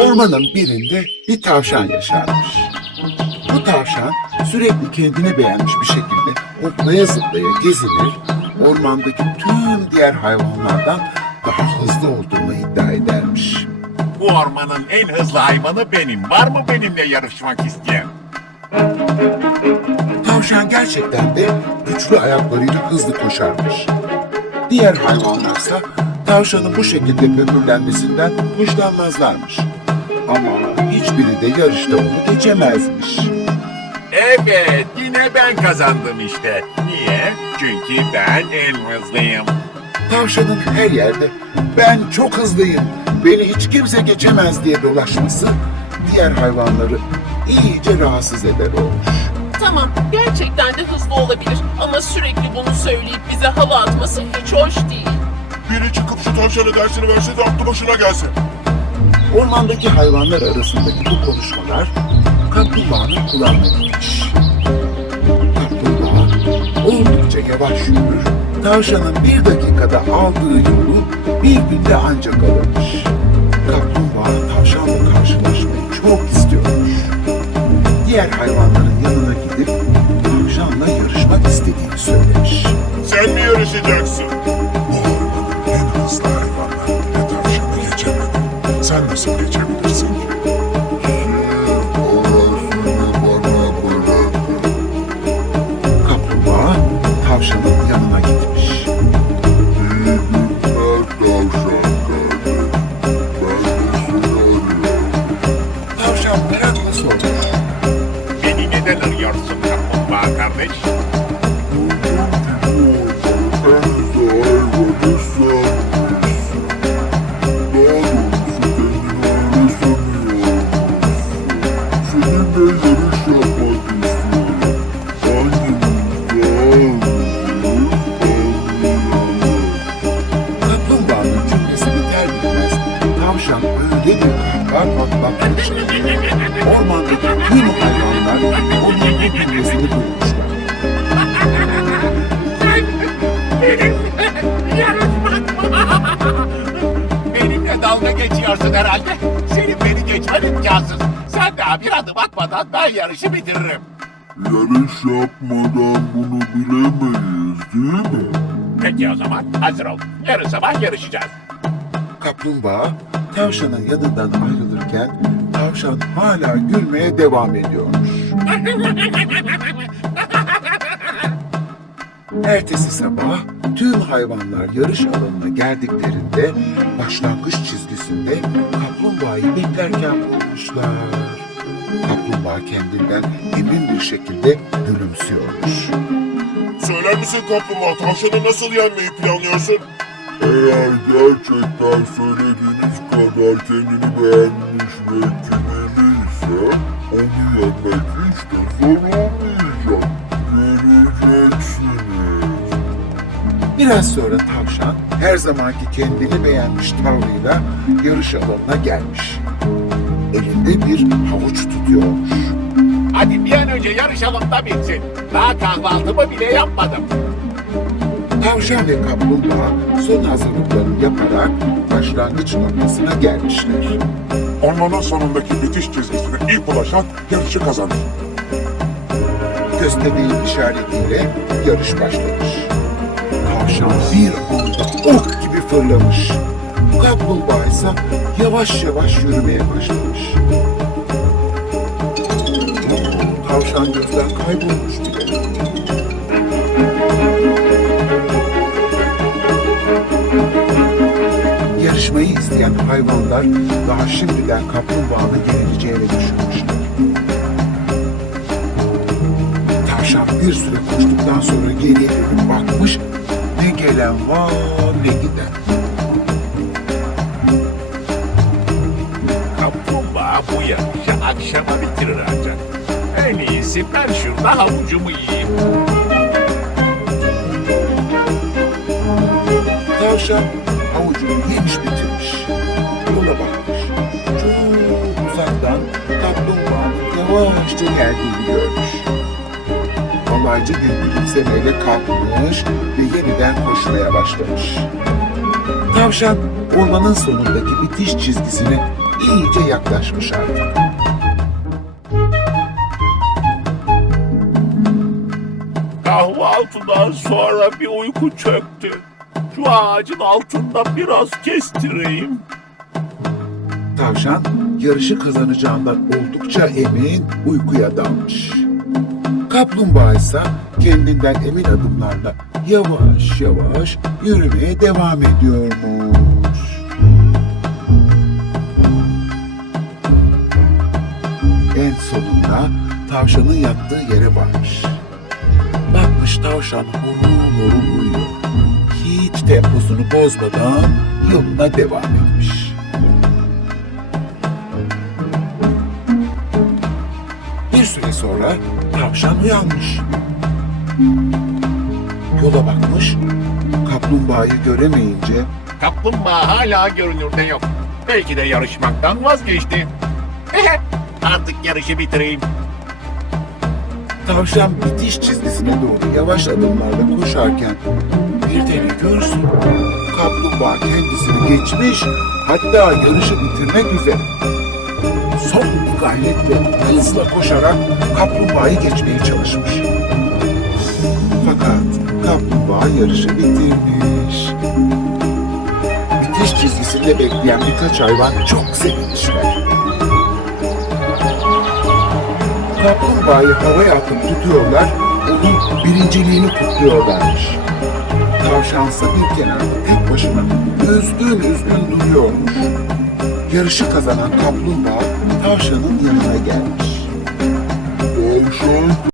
Ormanın birinde bir tavşan yaşarmış. Bu tavşan sürekli kendini beğenmiş bir şekilde hoplaya zıplaya gezinir, ormandaki tüm diğer hayvanlardan daha hızlı olduğunu iddia edermiş. Bu ormanın en hızlı hayvanı benim. Var mı benimle yarışmak isteyen? Tavşan gerçekten de güçlü ayaklarıyla hızlı koşarmış. Diğer hayvanlarsa tavşanın bu şekilde böbürlenmesinden hoşlanmazlarmış. Ama hiçbiri de yarışta onu geçemezmiş. Evet, yine ben kazandım işte. Niye? Çünkü ben en hızlıyım. Tavşanın her yerde ben çok hızlıyım, beni hiç kimse geçemez diye dolaşması diğer hayvanları iyice rahatsız eder olmuş. Tamam, gerçekten de hızlı olabilir ama sürekli bunu söyleyip bize hava atması hiç hoş değil. Biri çıkıp şu tavşanı dersini verse de aklı başına gelsin. Ormandaki hayvanlar arasındaki bu konuşmalar kaplumbağanın kulağına gitmiş. Kaplumbağa oldukça yavaş yürür, tavşanın bir dakikada aldığı yolu bir günde ancak alırmış. Kaplumbağa tavşanla geçemedim. Sen geçiyorsun herhalde. Senin beni geçmen imkansız. Sen daha bir adım atmadan ben yarışı bitiririm. Yarış yapmadan bunu bilemeyiz değil mi? Peki o zaman hazır ol. Yarın sabah yarışacağız. Kaplumbağa tavşanın yanından ayrılırken tavşan hala gülmeye devam ediyormuş. Ertesi sabah tüm hayvanlar yarış alanına geldiklerinde başlangıç çizgisinde kaplumbağayı beklerken bulmuşlar. Kaplumbağa kendinden emin bir şekilde gülümsüyormuş. Söyler misin kaplumbağa tavşanı nasıl yenmeyi planlıyorsun? Eğer gerçekten söylediğiniz kadar kendini beğenmiş ve kibirliyse onu yenmek hiç de zor olmayacak. Biraz sonra tavşan her zamanki kendini beğenmiş tavrıyla yarış alanına gelmiş. Elinde bir havuç tutuyormuş. Hadi bir an önce yarışalım da bitsin. Daha kahvaltımı bile yapmadım. Tavşan ve kaplumbağa son hazırlıklarını yaparak başlangıç noktasına gelmişler. Ormanın sonundaki bitiş çizgisine ilk ulaşan yarışı kazanır. Gösterdiği işaretiyle yarış başlamış. Tavşan bir anda ok gibi fırlamış. Kaplumbağa ise yavaş yavaş yürümeye başlamış. Tavşan gözden kaybolmuş bile. Yarışmayı isteyen hayvanlar daha şimdiden kaplumbağanın yenileceğini düşünmüşler. Tavşan bir süre koştuktan sonra geriye dönüp bakmış. Ne gelen var ne giden. Kaplumbağa bu yarışı akşama bitirir ancak. En iyisi ben şurada havucumu yiyeyim. Tavşan havucunu yemiş bitirmiş. Yola bakmış. Çok uzaktan kaplumbağanın yavaşça geldiğini görmüş. Kolayca bir gülümsemeyle kalkmış ve yeniden koşmaya başlamış. Tavşan ormanın sonundaki bitiş çizgisine iyice yaklaşmış artık. Kahvaltıdan sonra bir uyku çöktü. Şu ağacın altında biraz kestireyim. Tavşan yarışı kazanacağından oldukça emin uykuya dalmış. Kaplumbağa ise kendinden emin adımlarla yavaş yavaş yürümeye devam ediyormuş. En sonunda tavşanın yattığı yere varmış. Bakmış tavşan horul horul uyuyor. Hiç temposunu bozmadan yoluna devam etmiş. Sonra tavşan uyanmış. Yola bakmış, kaplumbağayı göremeyince Kaplumbağa hala görünürde yok. Belki de yarışmaktan vazgeçti. Artık yarışı bitireyim. tavşan bitiş çizgisine doğru yavaş adımlarla koşarken birden görsün. Kaplumbağa kendisini geçmiş, hatta yarışı bitirmek üzere. Son bir gayretle hızla koşarak kaplumbağayı geçmeye çalışmış. Fakat kaplumbağa yarışı bitirmiş. Bitiş çizgisinde bekleyen birkaç hayvan çok sevinmişler. Kaplumbağayı havaya atıp tutuyorlar, onun birinciliğini kutluyorlarmış. Tavşansa bir kenarda tek başına üzgün üzgün duruyormuş. Yarışı kazanan kaplumbağa tavşanın yanına gelmiş. Tavşan